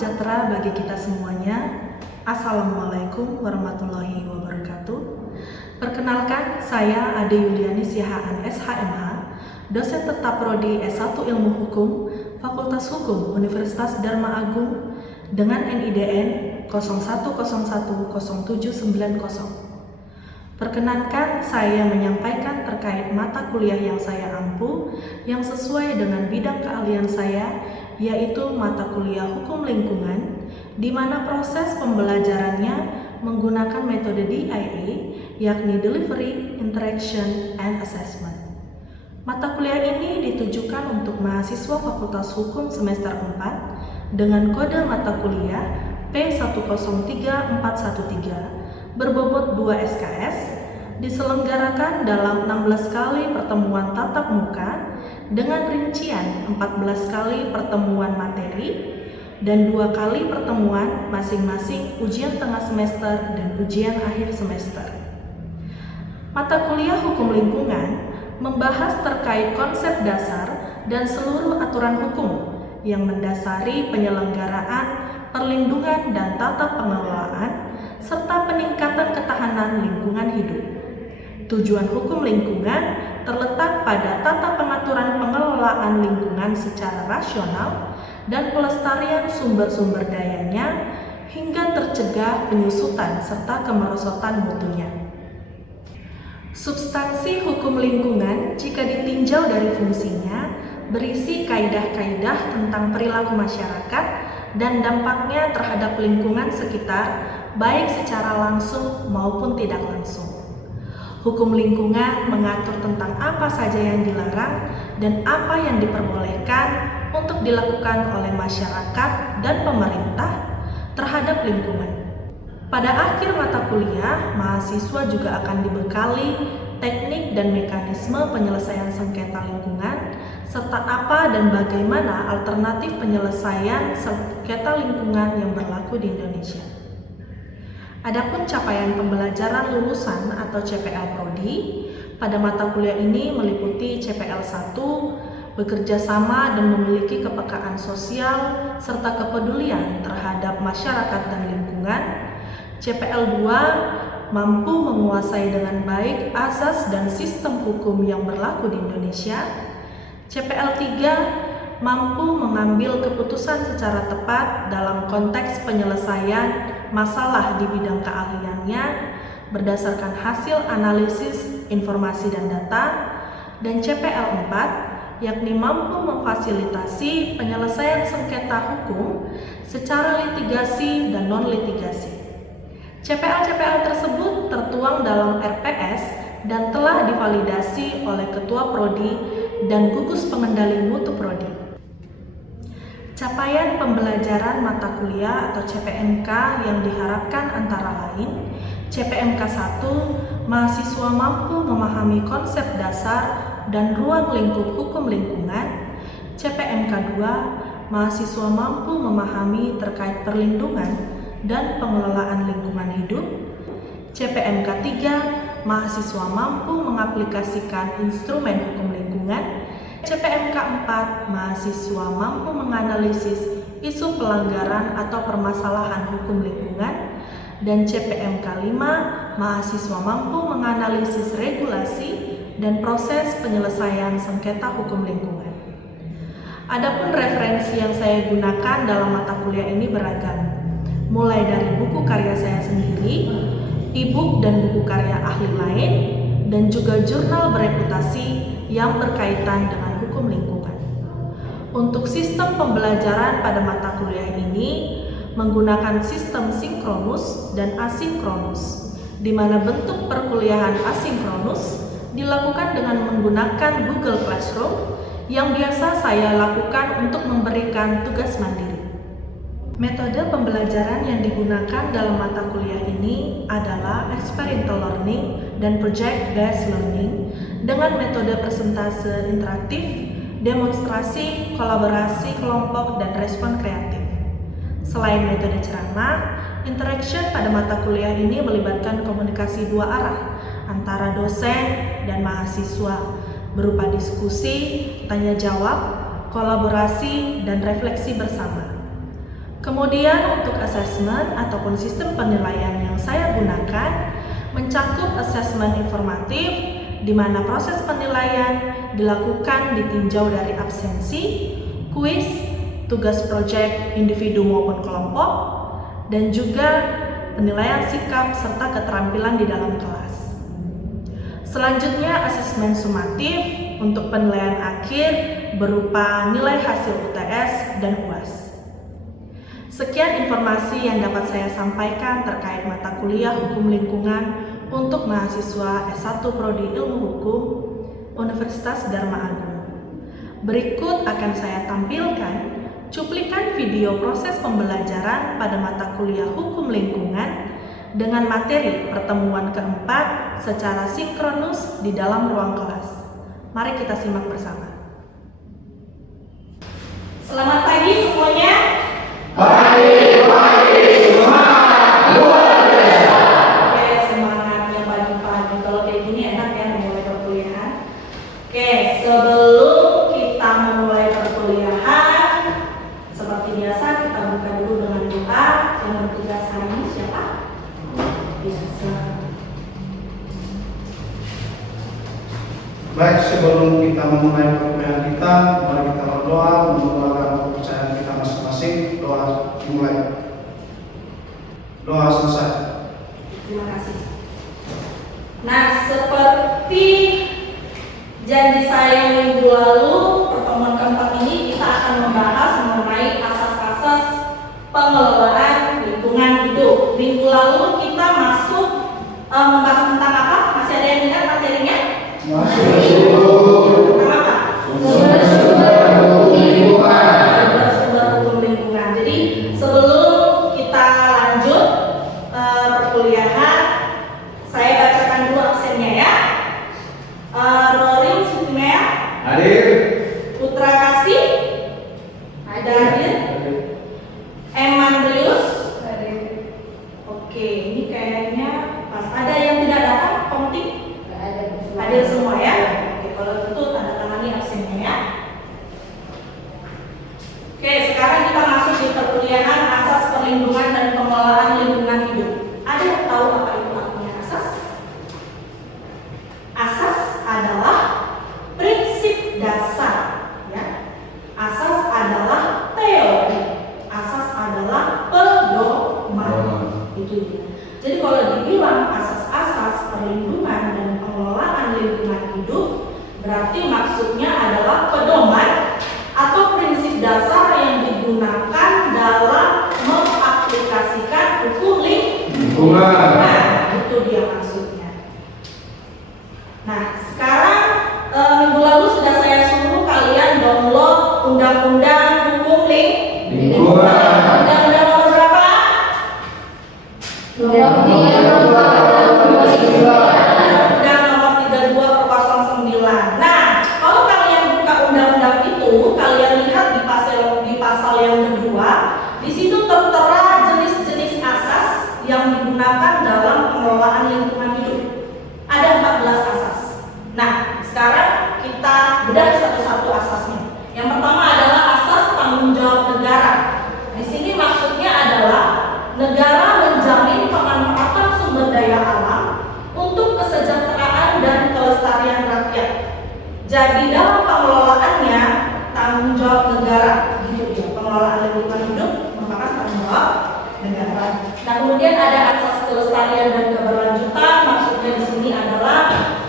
sejahtera bagi kita semuanya. Assalamualaikum warahmatullahi wabarakatuh. Perkenalkan, saya Ade Yuliani Sihaan SHMH, dosen tetap Prodi S1 Ilmu Hukum, Fakultas Hukum Universitas Dharma Agung dengan NIDN 01010790. Perkenankan saya menyampaikan terkait mata kuliah yang saya ampu yang sesuai dengan bidang keahlian saya, yaitu mata kuliah Hukum Lingkungan, di mana proses pembelajarannya menggunakan metode DIA, yakni Delivery, Interaction, and Assessment. Mata kuliah ini ditujukan untuk mahasiswa Fakultas Hukum semester 4 dengan kode mata kuliah P103413 berbobot 2 SKS, diselenggarakan dalam 16 kali pertemuan tatap muka dengan rincian 14 kali pertemuan materi dan 2 kali pertemuan masing-masing ujian tengah semester dan ujian akhir semester. Mata kuliah Hukum Lingkungan membahas terkait konsep dasar dan seluruh aturan hukum yang mendasari penyelenggaraan, perlindungan, dan tata pengelolaan serta peningkatan ketahanan lingkungan hidup. Tujuan hukum lingkungan terletak pada tata pengaturan pengelolaan lingkungan secara rasional dan pelestarian sumber-sumber dayanya hingga tercegah penyusutan serta kemerosotan mutunya. Substansi hukum lingkungan jika ditinjau dari fungsinya berisi kaidah-kaidah tentang perilaku masyarakat dan dampaknya terhadap lingkungan sekitar, baik secara langsung maupun tidak langsung. Hukum lingkungan mengatur tentang apa saja yang dilarang dan apa yang diperbolehkan untuk dilakukan oleh masyarakat dan pemerintah terhadap lingkungan. Pada akhir mata kuliah, mahasiswa juga akan dibekali teknik dan mekanisme penyelesaian sengketa lingkungan, serta apa dan bagaimana alternatif penyelesaian sengketa lingkungan yang berlaku di Indonesia. Adapun capaian pembelajaran lulusan atau CPL Prodi pada mata kuliah ini meliputi CPL 1, bekerja sama dan memiliki kepekaan sosial serta kepedulian terhadap masyarakat dan lingkungan. CPL 2, mampu menguasai dengan baik azas dan sistem hukum yang berlaku di Indonesia. CPL 3, mampu mengambil keputusan secara tepat dalam konteks penyelesaian masalah di bidang keahliannya berdasarkan hasil analisis informasi dan data. Dan CPL 4, yakni mampu memfasilitasi penyelesaian sengketa hukum secara litigasi dan non-litigasi. CPL-CPL tersebut tertuang dalam RPS dan telah divalidasi oleh Ketua Prodi dan Gugus Pengendali Mutu Prodi. Capaian pembelajaran mata kuliah atau CPMK yang diharapkan antara lain: CPMK 1, mahasiswa mampu memahami konsep dasar dan ruang lingkup hukum lingkungan. CPMK 2, mahasiswa mampu memahami terkait perlindungan dan pengelolaan lingkungan hidup. CPMK 3, mahasiswa mampu mengaplikasikan instrumen hukum lingkungan. CPMK 4, mahasiswa mampu menganalisis isu pelanggaran atau permasalahan hukum lingkungan. Dan CPMK 5, mahasiswa mampu menganalisis regulasi dan proses penyelesaian sengketa hukum lingkungan. Adapun referensi yang saya gunakan dalam mata kuliah ini beragam, mulai dari buku karya saya sendiri, e-book dan buku karya ahli lain, dan juga jurnal bereputasi yang berkaitan dengan hukum lingkungan. Untuk sistem pembelajaran pada mata kuliah ini menggunakan sistem sinkronus dan asinkronus, di mana bentuk perkuliahan asinkronus dilakukan dengan menggunakan Google Classroom yang biasa saya lakukan untuk memberikan tugas mandiri. Metode pembelajaran yang digunakan dalam mata kuliah ini adalah experiential learning dan project-based learning dengan metode persentase interaktif, demonstrasi, kolaborasi kelompok, dan respon kreatif. Selain metode ceramah, interaction pada mata kuliah ini melibatkan komunikasi dua arah antara dosen dan mahasiswa berupa diskusi, tanya jawab, kolaborasi, dan refleksi bersama. Kemudian untuk asesmen ataupun sistem penilaian yang saya gunakan mencakup asesmen informatif, di mana proses penilaian dilakukan ditinjau dari absensi, kuis, tugas proyek individu maupun kelompok, dan juga penilaian sikap serta keterampilan di dalam kelas. Selanjutnya asesmen sumatif untuk penilaian akhir berupa nilai hasil UTS dan UAS. Sekian informasi yang dapat saya sampaikan terkait mata kuliah Hukum Lingkungan untuk mahasiswa S1 Prodi Ilmu Hukum Universitas Dharma Agung. Berikut akan saya tampilkan cuplikan video proses pembelajaran pada mata kuliah Hukum Lingkungan dengan materi pertemuan keempat secara sinkronus di dalam ruang kelas. Mari kita simak bersama. Selamat pagi semuanya. Pagi, semangat, luar biasa. Oke, semangatnya pagi-pagi. Kalau kayak gini enak ya memulai perkuliahan. Oke, sebelum kita memulai perkuliahan, seperti biasa kita buka dulu dengan doa. Yang bertugas hari ini siapa? Biasa. Baik, sebelum kita memulai perkuliahan kita, mari kita berdoa mengeluarkan kepercayaan kita masing-masing. Doa dimulai. Doa selesai. Terima kasih. Nah, seperti janji saya minggu lalu, pertemuan keempat ini kita akan membahas mengenai asas-asas pengelolaan lingkungan hidup. Minggu lalu kita masuk membahas tentang apa? Masih ada yang ingat materinya? Masih. Tentang apa? Sumber-sumber lingkungan. Sumber-sumber hukum lingkungan. Jadi sebelum kita lanjut perkuliahan, saya bacakan dulu absennya ya. Rorin Sutimea, Hadir. Putra Kasih, hadir. Emandrius, hadir. Oke, ini kayaknya pas. Ada yang tidak datang, komting? Hadir semua ya. Oke, kalau gitu tanda tangani absennya ya. Oke, sekarang kita masuk di perkuliahan asas perlindungan dan pengelolaan lingkungan hidup. Ada yang tahu apa itu artinya asas? Asas adalah prinsip dasar, ya. Asas adalah teori. Asas adalah pedoman. Itu dia. Jadi kalau dibilang asas-asas perlindungan dan pengelolaan lingkungan hidup, berarti maksudnya adalah pedoman atau prinsip dasar yang digunakan dalam mengaplikasikan hukum lingkungan. Itu dia maksudnya. Nah, sekarang minggu lalu sudah saya suruh kalian download Undang-Undang Hukum Lingkungan. Undang-Undang nomor berapa? Undang-Undang nomor 32/09. Nah, kalau kalian buka undang-undang itu, kalian lihat di pasal yang kedua, di situ tertera jenis-jenis asas yang digunakan dalam pengelolaan lingkungan hidup. Ada 14 asas. Nah, sekarang kita bedah satu-satu asasnya. Yang pertama adalah asas tanggung jawab negara. Di sini maksudnya adalah negara menjamin pemanfaatan sumber daya alam untuk kesejahteraan dan kelestarian rakyat. Jadi dalam pengelolaannya tanggung jawab negara, gitu ya. Pengelolaan lingkungan hidup merupakan tanggung jawab negara. Nah, kemudian ada asas kelestarian dan keberlanjutan. Maksudnya di sini adalah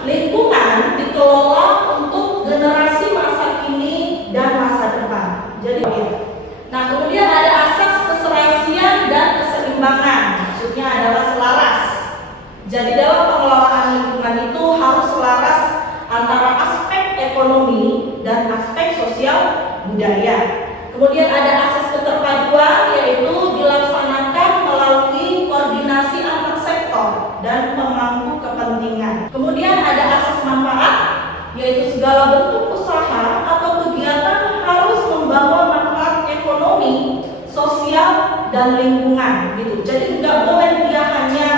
lingkungan dikelola untuk generasi masa kini dan masa depan. Jadi ya. Nah, kemudian ada asas keserasian dan keseimbangan. Maksudnya adalah selaras. Jadi dalam pengelolaan lingkungan itu harus selaras antara aspek ekonomi dan aspek sosial budaya. Kemudian ada asas keterpaduan, yaitu dilaksanakan melalui koordinasi antar sektor dan pemangku kepentingan. Kemudian ada asas manfaat, yaitu segala bentuk usaha atau kegiatan harus membawa manfaat ekonomi, sosial, dan lingkungan gitu. Jadi nggak boleh dia hanya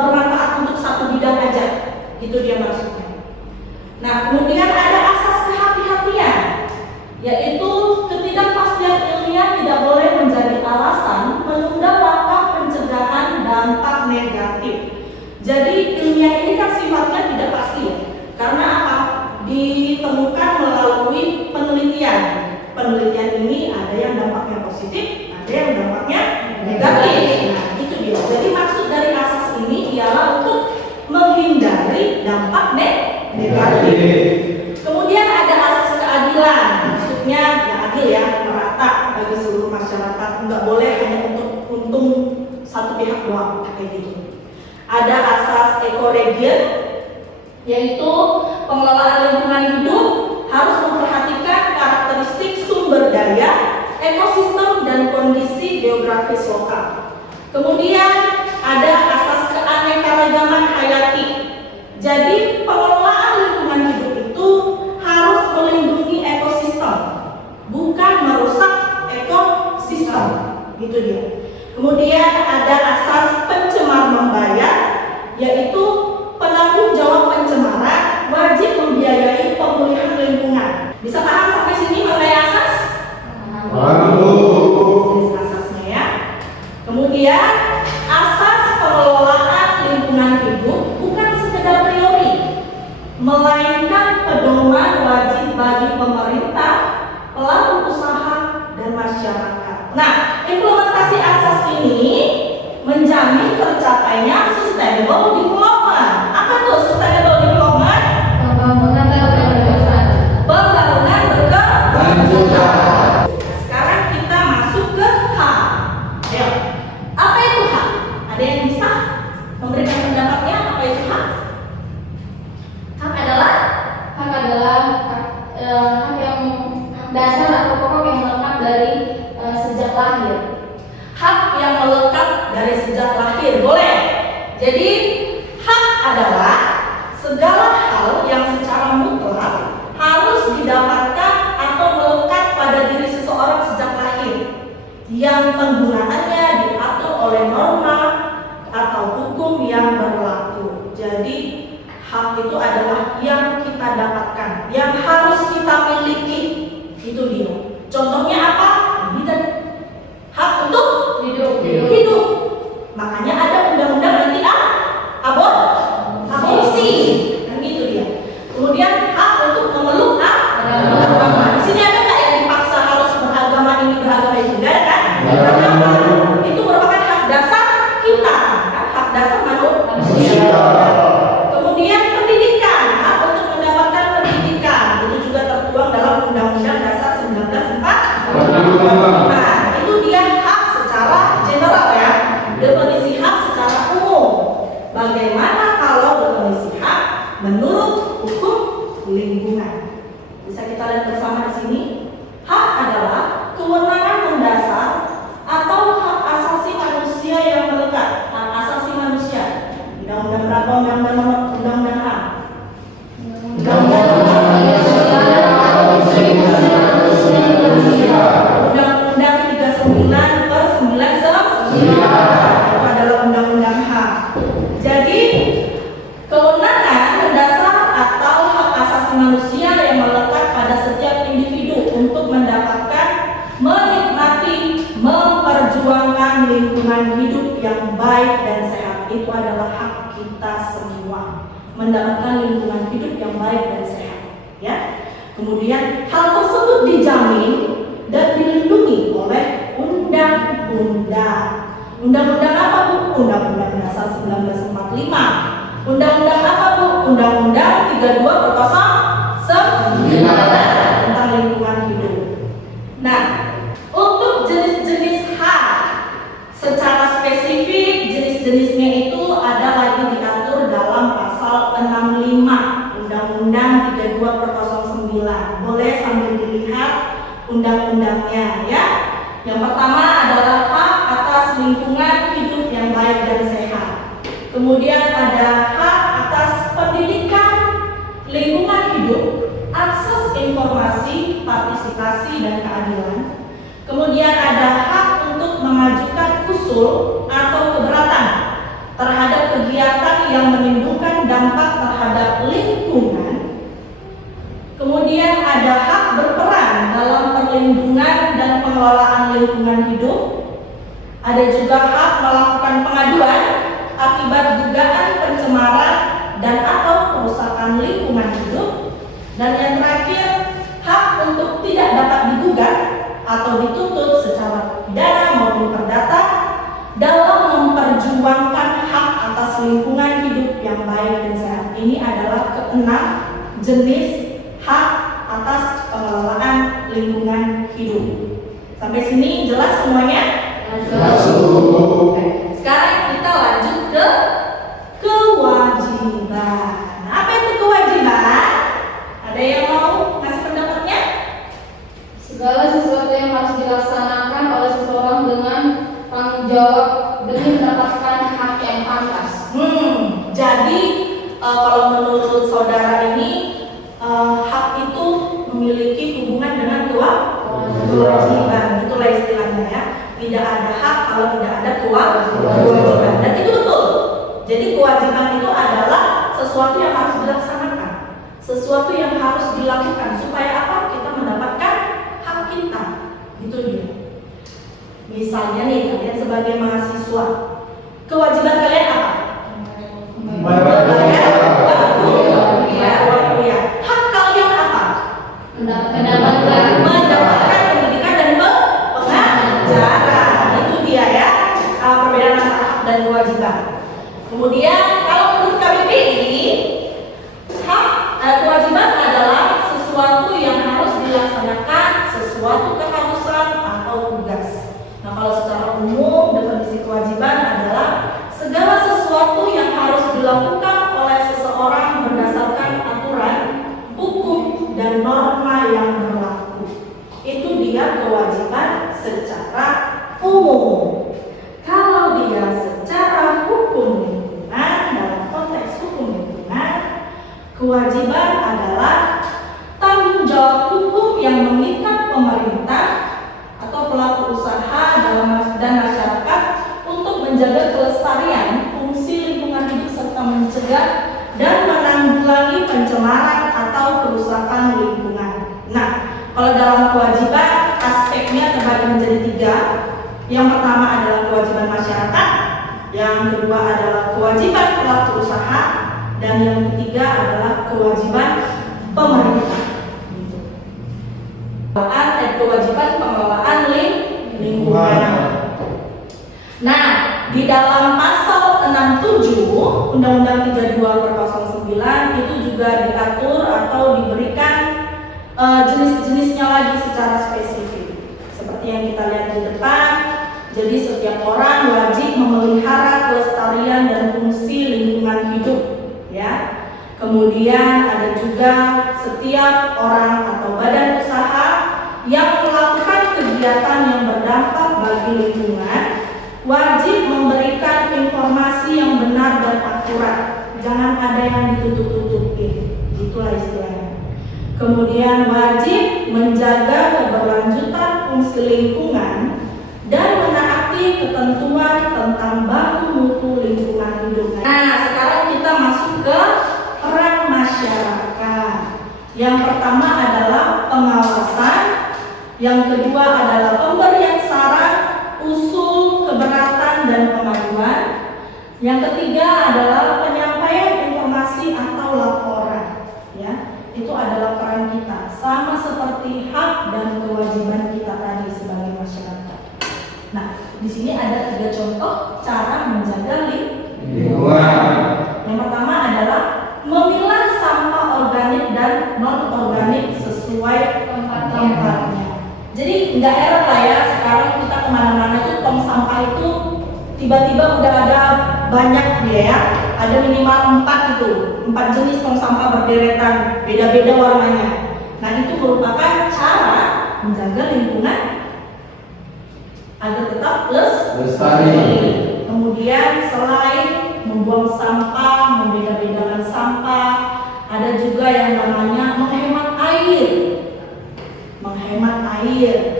bermanfaat untuk satu bidang aja, gitu dia maksudnya. Nah, kemudian ada asas kehati-hatian, yaitu ketidakpastian ilmiah tidak boleh menjadi penelitian ini ada yang dampaknya positif, ada yang dampaknya negatif. Nah, itu dia. Jadi maksud dari asas ini ialah untuk menghindari dampak negatif. Kemudian ada asas keadilan, maksudnya ya adil ya, merata bagi seluruh masyarakat, nggak boleh hanya untuk untung satu pihak doang kayak gitu. Ada asas ekoregion, yaitu pengelolaan lingkungan hidup harus memperhatikan karakteristik sumber daya, ekosistem dan kondisi geografis lokal. Kemudian ada asas keanekaragaman hayati. Jadi pengelolaan lingkungan hidup itu harus melindungi ekosistem, bukan merusak ekosistem. Gitu dia. Kemudian ada asas pencemar membayar, yaitu penanggung jawab pencemaran wajib membiayai pemulihan lingkungan. Bisa paham sampai sini mengenai asas? Jenis asasnya ya. Kemudian asas pengelolaan lingkungan hidup bukan sekedar teori, melainkan pedoman wajib bagi pemerintah, pelaku usaha, dan masyarakat. Nah, implementasi asas ini menjamin tercapainya sustainable development. Apa tuh sustainable development? Pembangunan berkelanjutan. Sekarang kita masuk ke H. Ayo, apa itu H? Ada yang bisa memberikan pendapatnya? Apa itu H? Hak adalah hak yang dasar atau pokok yang melekat dari sejak lahir. Hak yang melekat dari sejak lahir, boleh. Jadi hak adalah segala hal yang secara mutlak harus didapatkan atau melekat pada diri seseorang sejak lahir, yang penggunaannya diatur oleh norma atau hukum yang berlaku. Jadi hak itu adalah yang kita dapatkan, yang harus kita miliki. Itu dia. Contohnya apa? Ini tadi hak untuk hidup. Makanya ada undang-undang nanti aborsi. Kan gitu dia. Kemudian hak untuk memeluk agama. Di sini ada nggak yang dipaksa harus beragama ini beragama itu? Enggak kan? Karena itu merupakan hak dasar kita, kan? Hak dasar manusia. Kemudian pendidikan, hak untuk mendapatkan pendidikan itu juga tertuang dalam Undang-Undang Dasar 1945. Nah, itu dia hak secara general ya. Definisi hak secara umum. Bagaimana kalau definisi hak menurut hukum lingkungan? Bisa kita lihat bersama di sini. Hak adalah kewenangan mendasar atau hak asasi manusia yang melekat. Hak asasi manusia. Undang-undang berapa? Undang-undang HAM. Undang-Undang 39/99 itu adalah Undang-Undang HAM. Jadi kewenangan mendasar atau hak asasi manusia yang melekat pada setiap individu untuk mendapatkan, menikmati, memperjuangkan lingkungan hidup yang baik dan sehat. Itu adalah hak kita semua, mendapatkan lingkungan hidup yang baik dan sehat, ya. Kemudian hal tersebut dijamin dan dilindungi oleh undang-undang. Undang-undang apa Bu? Undang-Undang Dasar 1945. Undang-undang apa Bu? Undang-Undang 32/09 tentang lingkungan hidup. Nah, untuk jenis-jenis hak secara spesifik, jenis-jenisnya itu ada lagi diatur dalam pasal 65 Undang-Undang 32/09. Boleh sambil dilihat undang-undangnya ya. Yang pertama adalah hak atas lingkungan hidup yang baik dan sehat. Kemudian ada hak atas pendidikan, lingkungan hidup, akses informasi, partisipasi dan keadilan. Kemudian ada hak untuk mengajukan usul atau keberatan terhadap kegiatan yang menimbulkan dampak terhadap lingkungan. Kemudian ada hak berperan dalam perlindungan dan pengelolaan lingkungan hidup. Ada juga hak melakukan pengaduan akibat dugaan pencemaran dan atau perusakan lingkungan hidup. Dan yang terakhir, hak untuk tidak dapat digugat atau dituntut secara pidana maupun perdata dalam memperjuangkan hak atas lingkungan hidup yang baik dan sehat. Ini adalah keenam jenis hak atas pengelolaan lingkungan hidup. Sampai sini jelas semuanya? Jelas. Oke. Sekarang kita lanjut ke kewajiban. Apa itu kewajiban? Ada yang mau ngasih pendapatnya? Segala sesuatu yang harus dilaksanakan oleh seseorang dengan tanggung jawab demi mendapatkan hak yang pantas. Jadi kalau menurut saudara ini hak itu memiliki hubungan dengan kewajiban. Itulah istilahnya ya. Tidak ada hak kalau tidak ada kewajiban. Dan itu betul. Jadi kewajiban itu adalah sesuatu yang harus dilaksanakan, sesuatu yang harus dilakukan supaya apa? Kita mendapatkan hak kita. Itu dia. Misalnya nih, kalian sebagai mahasiswa, kewajiban kalian apa? Bayar uang kuliah. Hak kalian apa? Mendapatkan pendidikan dan pengajaran. Itu dia ya, perbedaan antara hak dan kewajiban. Kemudian kalau menurut KBPI, kewajiban adalah sesuatu yang harus dilaksanakan, sesuatu keharusan atau tugas. Nah, kalau secara umum definisi kewajiban adalah segala sesuatu yang harus dilakukan oleh seseorang berdasarkan aturan, hukum, dan norma yang berlaku. Itu dia kewajiban secara umum. Kalau dia secara hukum lingkungan, dalam konteks hukum lingkungan, kewajiban adalah tanggung jawab hukum yang mengikat pemerintah atau pelaku usaha dan masyarakat untuk menjaga kelestarian fungsi lingkungan hidup serta mencegah dan menanggulangi pencemaran atau kerusakan lingkungan. Nah, kalau dalam kewajiban aspeknya terbagi menjadi 3. Yang pertama adalah kewajiban masyarakat, yang kedua adalah kewajiban pelaku usaha, dan yang ketiga adalah kewajiban pemerintah. Kewajiban pengelolaan lingkungan. Nah, di dalam pasal 67 Undang-Undang 32/09 itu juga diatur atau diberikan jenis-jenisnya lagi secara spesifik. Seperti yang kita lihat di depan, jadi setiap orang wajib memelihara kelestarian dan fungsi lingkungan hidup, ya. Kemudian ada juga setiap orang atau badan usaha yang melakukan kegiatan yang berdampak bagi lingkungan wajib memberikan informasi yang benar dan akurat. Jangan ada yang ditutup-tutupin. Itulah istilahnya. Kemudian wajib menjaga keberlanjutan fungsi lingkungan dan menaati ketentuan tentang baku mutu lingkungan hidup. Nah, sekarang kita masuk ke peran masyarakat. Yang pertama adalah pengawasan, yang kedua adalah pemberian saran, usul, keberatan, dan pengaduan. Yang ketiga adalah penyampaian informasi atau laporan. Ya, itu adalah peran kita, sama seperti hak dan kewajiban kita tadi sebagai masyarakat. Nah, di sini ada 3 contoh cara menjaga lingkungan. Yang pertama adalah memilah sampah organik dan non organik sesuai tempatnya. Jadi nggak heran lah ya, sekarang kita kemana-mana itu tong sampah itu tiba-tiba udah ada banyak dia ya. Ada minimal 4 itu, 4 jenis tong sampah berderetan, beda-beda warnanya. Nah, itu merupakan cara menjaga lingkungan agar tetap lestari. Kemudian selain membuang sampah, membeda-bedakan sampah, ada juga yang namanya menghemat air.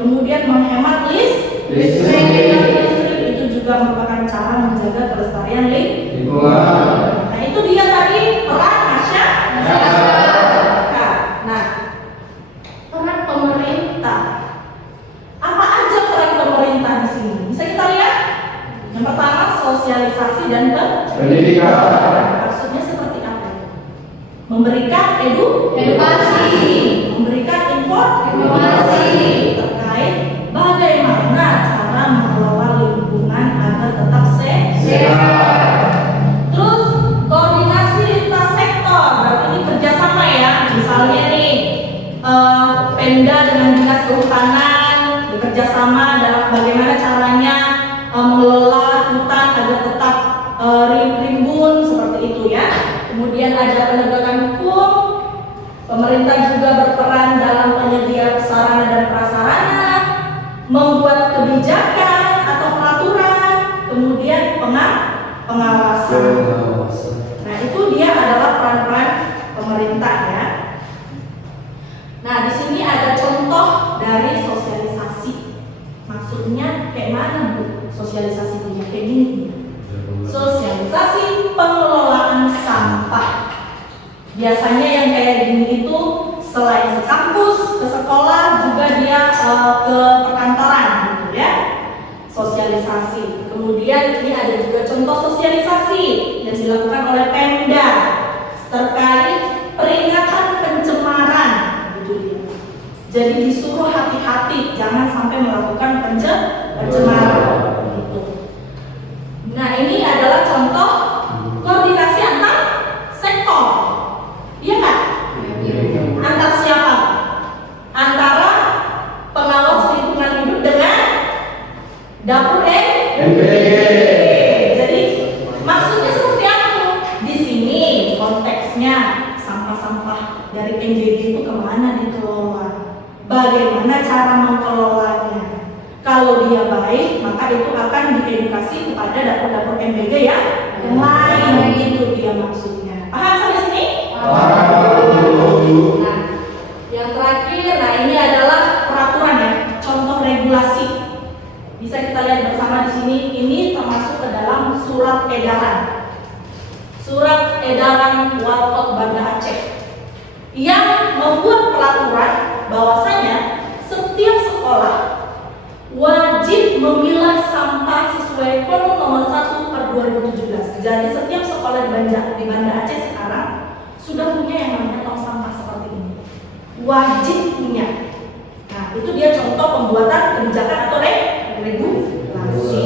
Kemudian menghemat listrik itu juga merupakan cara menjaga kelestarian lingkungan. Nah, itu dia tadi peran masyarakat. Nah, peran pemerintah. Apa aja peran pemerintah di sini? Bisa kita lihat? Yang pertama, sosialisasi dan pendidikan. Maksudnya seperti apa? Memberikan edukasi, memberikan informasi terkait membuat kebijakan atau peraturan, kemudian pengawasan. Nah, itu dia adalah peran-peran pemerintah ya. Nah, di sini ada contoh dari sosialisasi. Maksudnya kayak mana Bu? Sosialisasinya kayak gini. Sosialisasi pengelolaan sampah. Biasanya yang kayak gini itu selain ke kampus, ke sekolah, juga dia ke perkantoran gitu ya. Sosialisasi. Kemudian ini ada juga contoh sosialisasi yang dilakukan oleh Pemda terkait peringatan pencemaran gitu dia. Jadi disuruh hati-hati jangan sampai melakukan pencemaran gitu. Nah, ini adalah contoh koordinasi antar sektor. Iya nggak? Antar siapa? Antara pengawas lingkungan hidup dengan dapur MPG. Jadi maksudnya seperti apa tuh? Di sini konteksnya sampah-sampah dari NJD itu kemana dikelola? Bagaimana cara mengelolanya? Kalau dia baik, maka itu akan diedukasi kepada dapur-dapur MPG ya yang lain. Itu dia maksudnya. Paham sampai sini? Nah, yang terakhir, nah ini adalah peraturan ya, contoh regulasi. Bisa kita lihat bersama di sini. Ini termasuk ke dalam surat edaran. Surat edaran Walkot Banda Aceh yang membuat peraturan bahwasanya setiap sekolah wajib memilah sampah sesuai Permen nomor 1/2017. Jadi setiap sekolah di Banda Aceh sekarang sudah punya yang namanya tong sampah seperti ini. Wajib punya. Nah, itu dia contoh pembuatan kebijakan atau regulasi.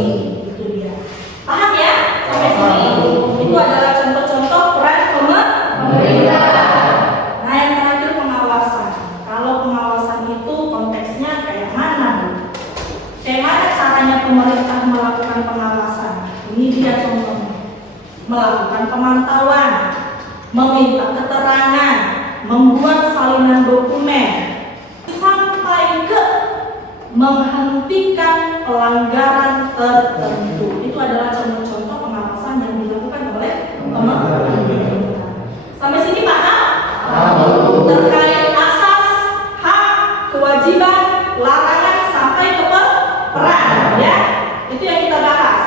Itu dia. Paham ya? Sampai sini. Itu adalah contoh-contoh peran pemerintah. Nah, yang terakhir pengawasan. Kalau pengawasan itu konteksnya kayak mana? Kayak mana caranya pemerintah melakukan pengawasan? Ini dia contohnya. Melakukan pemantauan, meminta keterangan, membuat salinan dokumen, sampai ke menghentikan pelanggaran tertentu. Itu adalah contoh-contoh pengawasan yang dilakukan oleh pemerintah. Sampai sini paham? Terkait asas, hak, kewajiban, larangan sampai ke peran, ya. Itu yang kita bahas.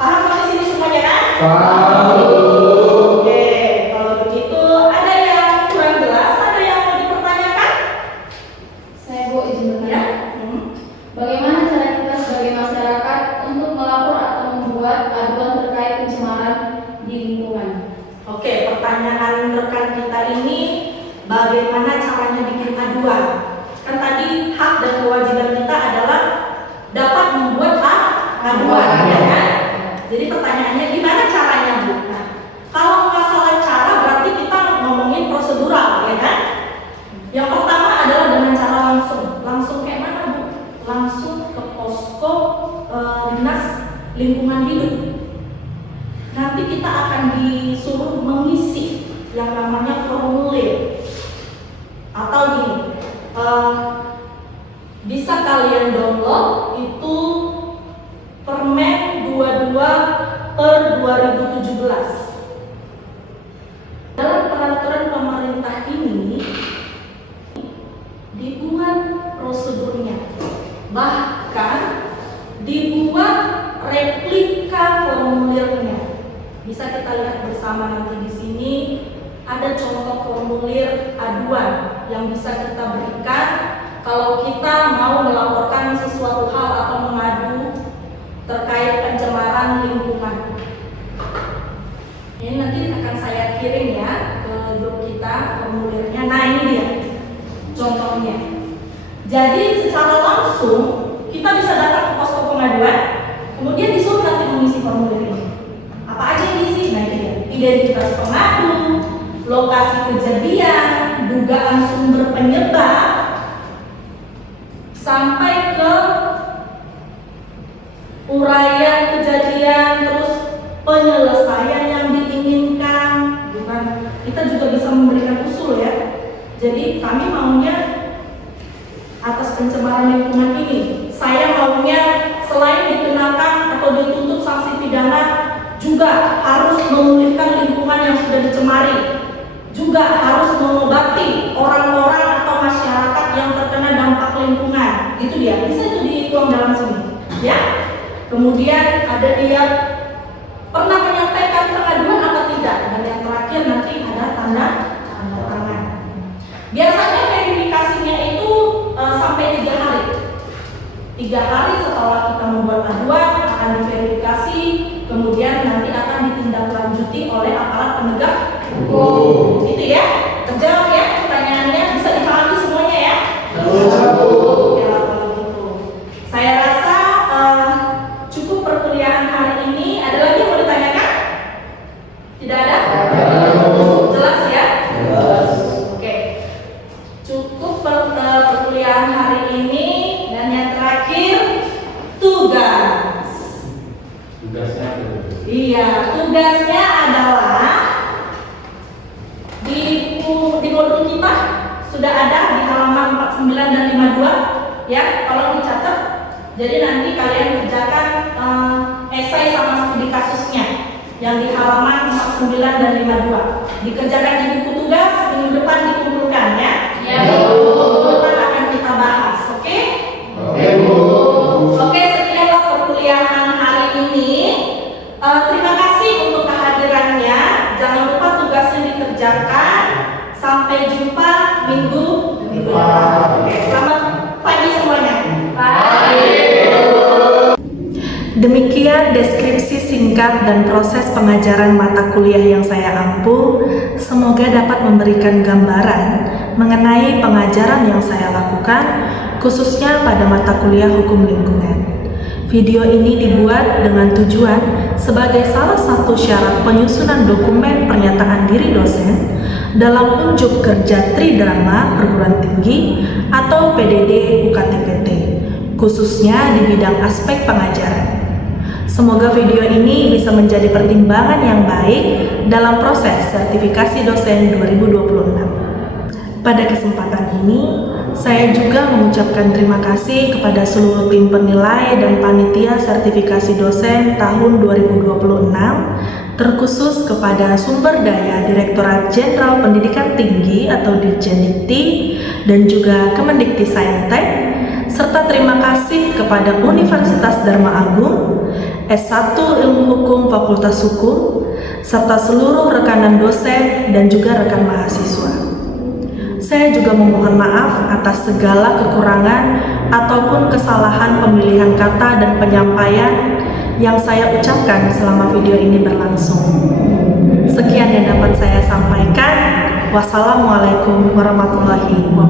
Paham sampai sini semuanya kan? Oke, kalau begitu ada yang kurang jelas, ada yang mau dipertanyakan? Saya Bu izin bertanya. Ya. Bagaimana cara kita sebagai masyarakat untuk melapor atau membuat aduan terkait pencemaran di lingkungan? Oke, pertanyaan rekan kita ini bagaimana caranya bikin aduan? Kan tadi hak dan kewajiban kita adalah dapat membuat aduan, ya kan? Jadi pertanyaannya gimana caranya, Bu? Nah, kalau masalah cara berarti kita ngomongin prosedural, ya kan? Yang pertama adalah dengan cara langsung. Langsung kayak mana, Bu? Langsung ke posko dinas lingkungan hidup. Nanti kita akan disuruh mengisi yang namanya formulir. Atau gini, bisa kalian download itu Permen 22/2017. Dalam peraturan pemerintah ini dibuat prosedurnya, bahkan dibuat replika formulirnya. Bisa kita lihat bersama nanti di sini ada contoh formulir aduan yang bisa kita berikan kalau kita mau melaporkan sesuatu hal atau mengadu terkait pencemaran lingkungan. Ini nanti akan saya kirim ya ke grup kita formulirnya. Nah, ini dia contohnya. Jadi secara langsung kita bisa datang ke posko pengaduan, kemudian disuruh nanti mengisi formulir ini. Apa aja yang diisi? Nah, ini dia. Identitas pengadu, lokasi kejadian, dugaan sumber penyebab, sampai ke uraian kejadian, terus penyelesaian yang diinginkan. Bukan, kita juga bisa memberikan usul ya. Jadi kami maunya atas pencemaran lingkungan ini saya maunya selain dikenakan atau dituntut sanksi pidana, juga harus memulihkan lingkungan yang sudah dicemari, juga harus mengobati orang-orang atau masyarakat yang terkena dampak lingkungan. Itu dia, bisa itu dituang dalam sini, ya. Kemudian ada dia pernah menyampaikan pengaduan atau tidak, dan yang terakhir nanti ada tanda tangan. Biasanya verifikasinya itu sampai 3 hari. 3 hari setelah kita membuat aduan akan diverifikasi, kemudian nanti akan ditindaklanjuti oleh aparat penegak hukum. Gitu ya. Terjawab ya pertanyaannya, bisa dipahami semuanya ya? Oke lah kalau gitu. Saya rasa cukup perkuliahan hari ini. Ada lagi yang mau ditanyakan? Tidak ada? Jelas ya? Jelas. Oke. Cukup perkuliahan hari ini. Dan yang terakhir, tugas. Tugasnya apa? Iya, tugasnya adalah di modul kita sudah ada di halaman 49 dan 52 ya, tolong dicatat. Jadi nanti kalian kerjakan esai sama studi kasusnya yang di halaman 49 dan 52. Dikerjakan di buku tugas, minggu depan dikumpulkan ya. Ya, Minggu depan akan kita bahas, oke? Oke, Bu. Oke, sekianlah perkuliahan hari ini. Terima kasih untuk kehadirannya. Jangan lupa tugasnya dikerjakan. Sampai jumpa minggu depan. Oke, selamat pagi semuanya. Demikian deskripsi singkat dan proses pengajaran mata kuliah yang saya ampu. Semoga dapat memberikan gambaran mengenai pengajaran yang saya lakukan, khususnya pada mata kuliah hukum lingkungan. Video ini dibuat dengan tujuan sebagai salah satu syarat penyusunan dokumen pernyataan diri dosen dalam unjuk kerja Tridrama Perguruan Tinggi atau PDD UKTPT, khususnya di bidang aspek pengajaran. Semoga video ini bisa menjadi pertimbangan yang baik dalam proses sertifikasi dosen 2026. Pada kesempatan ini, saya juga mengucapkan terima kasih kepada seluruh tim penilai dan panitia sertifikasi dosen tahun 2026, terkhusus kepada Sumber Daya Direktorat Jenderal Pendidikan Tinggi atau Dirjendikti dan juga Kemendikti-Saintek, serta terima kasih kepada Universitas Dharma Agung, S1 Ilmu Hukum Fakultas Hukum, serta seluruh rekanan dosen dan juga rekan mahasiswa. Saya juga memohon maaf atas segala kekurangan ataupun kesalahan pemilihan kata dan penyampaian yang saya ucapkan selama video ini berlangsung. Sekian yang dapat saya sampaikan. Wassalamualaikum warahmatullahi wabarakatuh.